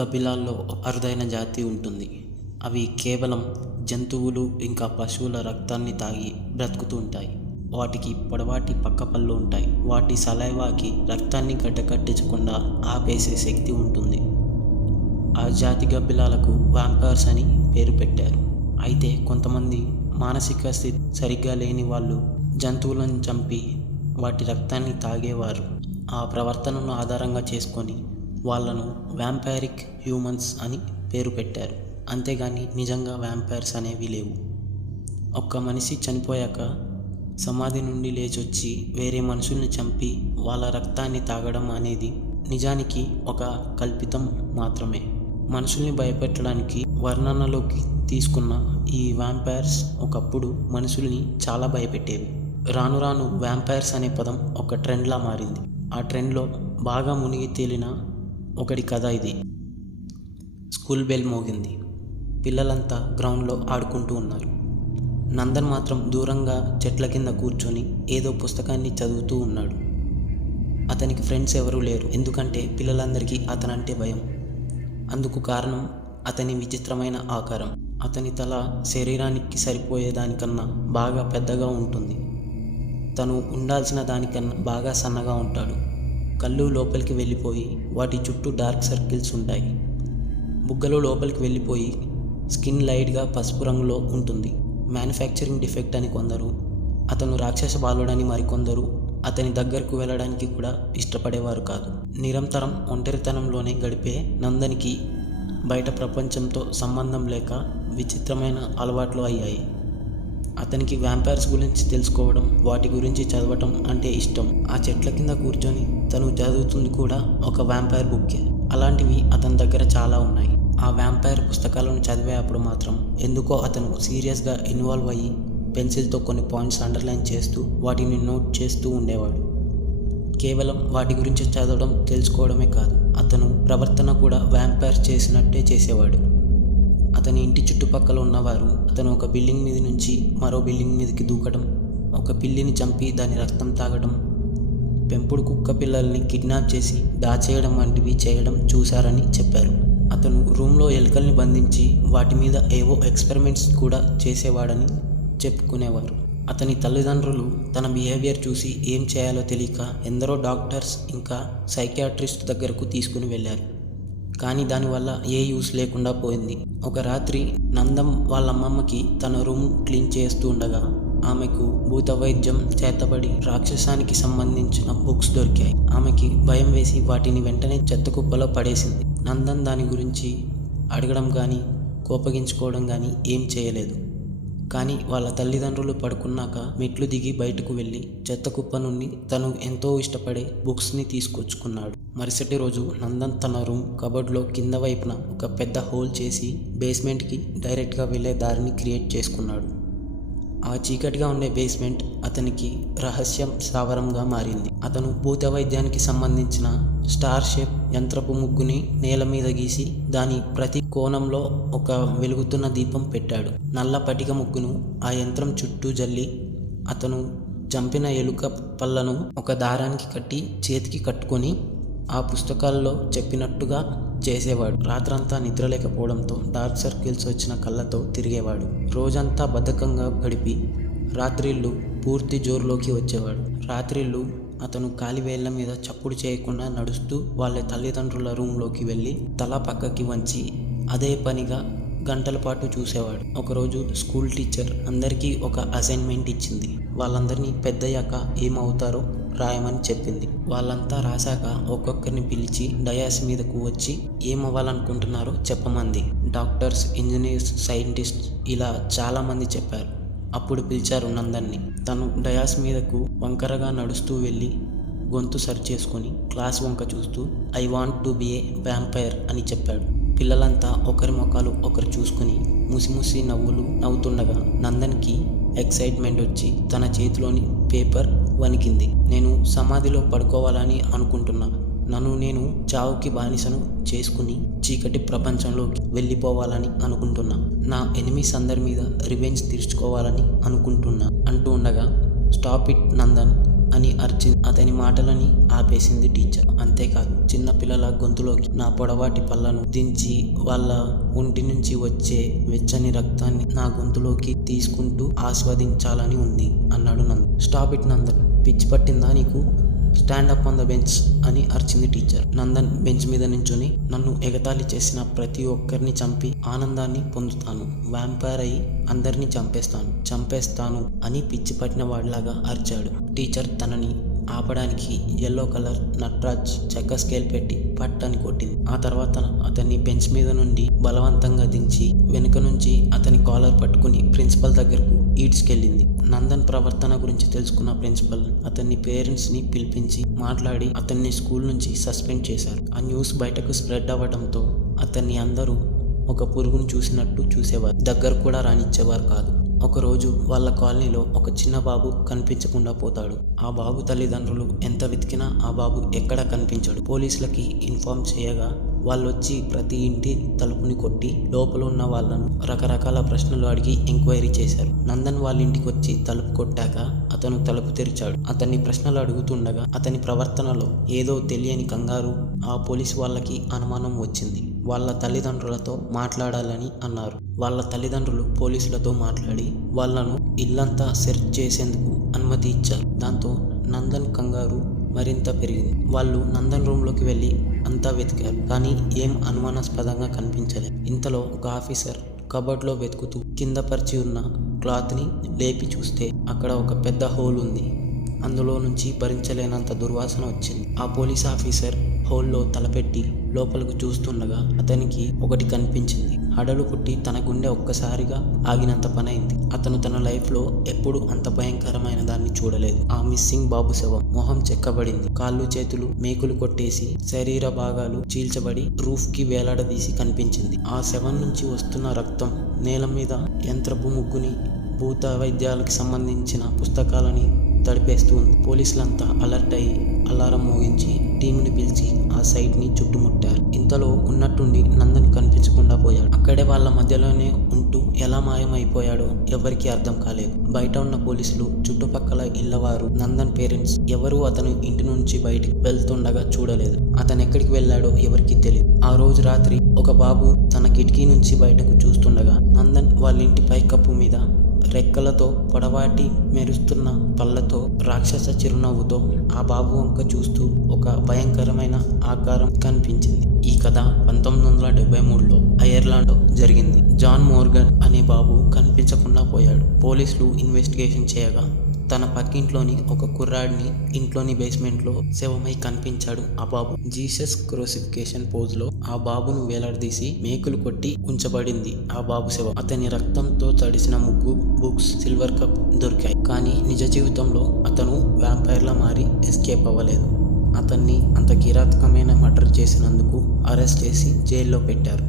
గబ్బిలాల్లో అరుదైన జాతి ఉంటుంది. అవి కేవలం జంతువులు ఇంకా పశువుల రక్తాన్ని తాగి బ్రతుకుతూ ఉంటాయి. వాటికి పొడవాటి పక్కపళ్ళు ఉంటాయి. వాటి సలైవాకి రక్తాన్ని గడ్డకట్టించకుండా ఆపేసే శక్తి ఉంటుంది. ఆ జాతి గబ్బిలాలకు వాంపైర్స్ అని పేరు పెట్టారు. అయితే కొంతమంది మానసిక స్థితి సరిగ్గా లేని వాళ్ళు జంతువులను చంపి వాటి రక్తాన్ని తాగేవారు. ఆ ప్రవర్తనను ఆధారంగా చేసుకొని వాళ్ళను వ్యాంపైరిక్ హ్యూమన్స్ అని పేరు పెట్టారు. అంతేగాని నిజంగా వ్యాంపైర్స్ అనేవి లేవు. ఒక్క మనిషి చనిపోయాక సమాధి నుండి లేచొచ్చి వేరే మనుషుల్ని చంపి వాళ్ళ రక్తాన్ని తాగడం అనేది నిజానికి ఒక కల్పితం మాత్రమే. మనుషుల్ని భయపెట్టడానికి వర్ణనలోకి తీసుకున్న ఈ వ్యాంపైర్స్ ఒకప్పుడు మనుషుల్ని చాలా భయపెట్టేవి. రాను రాను వ్యాంపైర్స్ అనే పదం ఒక ట్రెండ్లా మారింది. ఆ ట్రెండ్లో బాగా మునిగి తేలిన ఒకటి కథ ఇది. స్కూల్ బెల్ మోగింది. పిల్లలంతా గ్రౌండ్లో ఆడుకుంటూ ఉన్నారు. నందన్ మాత్రం దూరంగా చెట్ల కింద కూర్చొని ఏదో పుస్తకాన్ని చదువుతూ ఉన్నాడు. అతనికి ఫ్రెండ్స్ ఎవరూ లేరు. ఎందుకంటే పిల్లలందరికీ అతనంటే భయం. అందుకు కారణం అతని విచిత్రమైన ఆకారం. అతని తల శరీరానికి సరిపోయేదానికన్నా బాగా పెద్దగా ఉంటుంది. తను ఉండాల్సిన దానికన్నా బాగా సన్నగా ఉంటాడు. కళ్ళు లోపలికి వెళ్ళిపోయి వాటి చుట్టూ డార్క్ సర్కిల్స్ ఉంటాయి. బుగ్గలు లోపలికి వెళ్ళిపోయి స్కిన్ లైట్గా పసుపు రంగులో ఉంటుంది. మ్యానుఫ్యాక్చరింగ్ డిఫెక్ట్ అని కొందరు, అతను రాక్షస బాలుడని మరికొందరు అతని దగ్గరకు వెళ్ళడానికి కూడా ఇష్టపడేవారు కాదు. నిరంతరం ఒంటరితనంలోనే గడిపే నందన్కి బయట ప్రపంచంతో సంబంధం లేక విచిత్రమైన అలవాట్లు అయ్యాయి. అతనికి వ్యాంపైర్స్ గురించి తెలుసుకోవడం, వాటి గురించి చదవటం అంటే ఇష్టం. ఆ చెట్ల కింద కూర్చొని తను చదువుతుంది కూడా ఒక వ్యాంపైర్ బుక్కే. అలాంటివి అతని దగ్గర చాలా ఉన్నాయి. ఆ వ్యాంపైర్ పుస్తకాలను చదివేటప్పుడు మాత్రం ఎందుకో అతను సీరియస్గా ఇన్వాల్వ్ అయ్యి పెన్సిల్తో కొన్ని పాయింట్స్ అండర్లైన్ చేస్తూ వాటిని నోట్ చేస్తూ ఉండేవాడు. కేవలం వాటి గురించి చదవడం తెలుసుకోవడమే కాదు, అతను ప్రవర్తన కూడా వ్యాంపైర్ చేసినట్టే చేసేవాడు. అతని ఇంటి చుట్టుపక్కల ఉన్నవారు అతను ఒక బిల్డింగ్ మీద నుంచి మరో బిల్డింగ్ మీదకి దూకడం, ఒక పిల్లిని చంపి దాని రక్తం తాగడం, పెంపుడు కుక్క పిల్లల్ని కిడ్నాప్ చేసి దాచేయడం వంటివి చేయడం చూశారని చెప్పారు. అతను రూమ్లో ఎలుకల్ని బంధించి వాటి మీద ఏవో ఎక్స్పెరిమెంట్స్ కూడా చేసేవాడని చెప్పుకునేవారు. అతని తల్లిదండ్రులు తన బిహేవియర్ చూసి ఏం చేయాలో తెలియక ఎందరో డాక్టర్స్ ఇంకా సైకియాట్రిస్ట్ దగ్గరకు తీసుకుని వెళ్ళారు. కానీ దానివల్ల ఏ యూస్ లేకుండా పోయింది. ఒక రాత్రి నందం వాళ్ళ అమ్మమ్మకి తన రూమ్ క్లీన్ చేస్తూ ఉండగా ఆమెకు భూత వైద్యం చేతబడి రాక్షసానికి సంబంధించిన బుక్స్ దొరికాయి. ఆమెకి భయం వేసి వాటిని వెంటనే చెత్త కుప్పలో పడేసింది. నందన్ దాని గురించి అడగడం కానీ కోపగించుకోవడం కానీ ఏం చేయలేదు. కానీ వాళ్ళ తల్లిదండ్రులు పడుకున్నాక మెట్లు దిగి బయటకు వెళ్ళి చెత్త కుప్ప నుండి తను ఎంతో ఇష్టపడే బుక్స్ని తీసుకొచ్చుకున్నాడు. మరుసటి రోజు నందన్ తన రూమ్ కబోర్డ్లో కింద వైపున ఒక పెద్ద హోల్ చేసి బేస్మెంట్కి డైరెక్ట్గా వెళ్ళే దారిని క్రియేట్ చేసుకున్నాడు. ఆ చీకటిగా ఉండే బేస్మెంట్ అతనికి రహస్యం స్థావరంగా మారింది. అతను భూత వైద్యానికి సంబంధించిన స్టార్ షేప్ యంత్రపు ముగ్గుని నేల మీద గీసి దాని ప్రతి కోణంలో ఒక వెలుగుతున్న దీపం పెట్టాడు. నల్ల పటిక ముగ్గును ఆ యంత్రం చుట్టూ జల్లి అతను చంపిన ఎలుక పళ్ళను ఒక దారానికి కట్టి చేతికి కట్టుకొని ఆ పుస్తకాల్లో చెప్పినట్టుగా చేసేవాడు. రాత్రంతా నిద్ర లేకపోవడంతో డార్క్ సర్కిల్స్ వచ్చిన కళ్ళతో తిరిగేవాడు. రోజంతా బద్ధకంగా గడిపి రాత్రిళ్ళు పూర్తి జోరులోకి వచ్చేవాడు. రాత్రిళ్ళు అతను కాలివేళ్ల మీద చప్పుడు చేయకుండా నడుస్తూ వాళ్ళ తల్లిదండ్రుల రూమ్లోకి వెళ్ళి తల పక్కకి వంచి అదే పనిగా గంటల పాటు చూసేవాడు. ఒకరోజు స్కూల్ టీచర్ అందరికీ ఒక అసైన్మెంట్ ఇచ్చింది. వాళ్ళందరినీ పెద్దయ్యాక ఏమవుతారో రాయమని చెప్పింది. వాళ్ళంతా రాశాక ఒక్కొక్కరిని పిలిచి డయాస్ మీదకు వచ్చి ఏమవ్వాలనుకుంటున్నారో చెప్పమంది. డాక్టర్స్, ఇంజనీర్స్, సైంటిస్ట్ ఇలా చాలామంది చెప్పారు. అప్పుడు పిలిచారు నందన్ని. తను డయాస్ మీదకు వంకరగా నడుస్తూ వెళ్ళి గొంతు సరి చేసుకొని క్లాస్ వంక చూస్తూ I want to be A vampire అని చెప్పాడు. పిల్లలంతా ఒకరి ముఖాలు ఒకరు చూసుకుని ముసిముసి నవ్వులు నవ్వుతుండగా నందన్కి ఎక్సైట్మెంట్ వచ్చి తన చేతిలోని పేపర్ వణికింది. నేను సమాధిలో పడుకోవాలని అనుకుంటున్నా. నన్ను నేను చావుకి బానిసను చేసుకుని చీకటి ప్రపంచంలోకి వెళ్ళిపోవాలని అనుకుంటున్నా. నా ఎనిమీస్ అందరి మీద రివెంజ్ తీర్చుకోవాలని అనుకుంటున్నా అంటూ ఉండగా స్టాప్ ఇట్ నందన్, అని అతని మాటలని ఆపేసింది టీచర్. అంతేకాదు చిన్నపిల్లల గొంతులోకి నా పొడవాటి పళ్ళను దించి వాళ్ళ ఒంటి నుంచి వచ్చే వెచ్చని రక్తాన్ని నా గొంతులోకి తీసుకుంటూ ఆస్వాదించాలని ఉంది అన్నాడు నందన్. స్టాప్ ఇట్ నందన్, పిచ్చి పట్టిందా నీకు? Stand up on the bench అని అరిచింది టీచర్. నందన్ బెంచ్ మీద నించుని, నన్ను ఎగతాళి చేసిన ప్రతి ఒక్కరిని చంపి ఆనందాన్ని పొందుతాను, వ్యాంపైర్ అయి అందరినీ చంపేస్తాను అని పిచ్చి పట్టిన వాడిలాగా అరిచాడు. టీచర్ తనని ఆపడానికి ఎల్లో కలర్ నట్రాజ్ చెక్క స్కేల్ పెట్టి పట్టని కొట్టింది. ఆ తర్వాత అతన్ని బెంచ్ మీద నుండి బలవంతంగా దించి వెనుక నుంచి అతని కాలర్ పట్టుకుని ప్రిన్సిపల్ దగ్గరకు ఈడ్చుకెళ్ళింది. నందన్ ప్రవర్తన గురించి తెలుసుకున్న ప్రిన్సిపల్ అతన్ని పేరెంట్స్ని పిలిపించి మాట్లాడి అతన్ని స్కూల్ నుంచి సస్పెండ్ చేశారు. ఆ న్యూస్ బయటకు స్ప్రెడ్ అవ్వడంతో అతన్ని అందరూ ఒక పురుగును చూసినట్టు చూసేవారు, దగ్గర కూడా రానిచ్చేవారు కాదు. ఒకరోజు వాళ్ళ కాలనీలో ఒక చిన్న బాబు కనిపించకుండా పోతాడు. ఆ బాబు తల్లిదండ్రులు ఎంత వెతికినా ఆ బాబు ఎక్కడా కనిపించడు. పోలీసులకి ఇన్ఫార్మ్ చేయగా వాళ్ళొచ్చి ప్రతి ఇంటి తలుపుని కొట్టి లోపల ఉన్న వాళ్ళను రకరకాల ప్రశ్నలు అడిగి ఎంక్వైరీ చేశారు. నందన్ వాళ్ళ ఇంటికి వచ్చి తలుపు కొట్టాక అతను తలుపు తెరిచాడు. అతన్ని ప్రశ్నలు అడుగుతుండగా అతని ప్రవర్తనలో ఏదో తెలియని కంగారు ఆ పోలీసు వాళ్ళకి అనుమానం వచ్చింది. వాళ్ళ తల్లిదండ్రులతో మాట్లాడాలని అన్నారు. వాళ్ళ తల్లిదండ్రులు పోలీసులతో మాట్లాడి వాళ్ళను ఇల్లంతా సెర్చ్ చేసేందుకు అనుమతి ఇచ్చారు. దాంతో నందన్ కంగారు మరింత పెరిగింది. వాళ్ళు నందన్ రూమ్లోకి వెళ్ళి అంతా వెతికారు, కానీ ఏం అనుమానాస్పదంగా కనిపించలేదు. ఇంతలో ఒక ఆఫీసర్ కబోర్డ్లో వెతుకుతూ కింద పరిచి ఉన్న క్లాత్ని లేపి చూస్తే అక్కడ ఒక పెద్ద హోల్ ఉంది. అందులో నుంచి భరించలేనంత దుర్వాసన వచ్చింది. ఆ పోలీస్ ఆఫీసర్ హోల్లో తలపెట్టి లోపలికి చూస్తుండగా అతనికి ఒకటి కనిపించింది. హడలు పుట్టి తన గుండె ఒక్కసారిగా ఆగినంత పనైంది. అతను తన లైఫ్లో ఎప్పుడు అంత భయంకరమైన దాన్ని చూడలేదు. ఆ మిస్సింగ్ బాబు శవం మొహం చెక్కబడింది, కాళ్ళు చేతులు మేకులు కొట్టేసి శరీర భాగాలు చీల్చబడి రూఫ్కి వేలాడదీసి కనిపించింది. ఆ శవం నుంచి వస్తున్న రక్తం నేల మీద యంత్రపు ముగ్గుని, భూత వైద్యాలకు సంబంధించిన పుస్తకాలని తడిపేస్తూ ఉంది. పోలీసులంతా అలర్ట్ అయ్యి అలారం మోగించి టీంని పిలిచి ఆ సైట్ని చుట్టుముట్టారు. ఇంతలో ఉన్నట్టుండి నందన్ కనిపించకుండా పోయాడు. అక్కడే వాళ్ళ మధ్యలోనే ఉంటూ ఎలా మాయమైపోయాడో ఎవరికీ అర్థం కాలేదు. బయట ఉన్న పోలీసులు, చుట్టుపక్కల ఇళ్లవారు, నందన్ పేరెంట్స్ ఎవరూ అతను ఇంటి నుంచి బయటికి వెళ్తుండగా చూడలేదు. అతను ఎక్కడికి వెళ్ళాడో ఎవరికీ తెలియదు. ఆ రోజు రాత్రి ఒక బాబు తన కిటికీ నుంచి బయటకు చూస్తుండగా నందన్ వాళ్ళ ఇంటి పైకప్పు మీద రెక్కలతో, పొడవాటి మెరుస్తున్న పళ్ళతో, రాక్షస చిరునవ్వుతో ఆ బాబు వంక చూస్తూ ఒక భయంకరమైన ఆకారం కనిపించింది. ఈ కథ 1973లో ఐర్లాండ్లో జరిగింది. జాన్ మోర్గన్ అనే బాబు కనిపించకుండా పోయాడు. పోలీసులు ఇన్వెస్టిగేషన్ చేయగా తన పక్కింట్లోని ఒక కుర్రాడిని ఇంట్లోని బేస్మెంట్లో శవమై కనిపించాడు. ఆ బాబు జీసస్ క్రూసిఫికేషన్ పోజ్లో ఆ బాబును వేలాడదీసి మేకులు కొట్టి ఉంచబడింది ఆ బాబు శవం. అతని రక్తంతో తడిసిన ముగ్గు, బుక్స్, సిల్వర్ కప్ దొరికాయి. కానీ నిజ జీవితంలో అతను వ్యాంపైర్లా మారి ఎస్కేప్ అవ్వలేదు. అతన్ని అంత కిరాతకమైన మర్డర్ చేసినందుకు అరెస్ట్ చేసి జైల్లో పెట్టారు.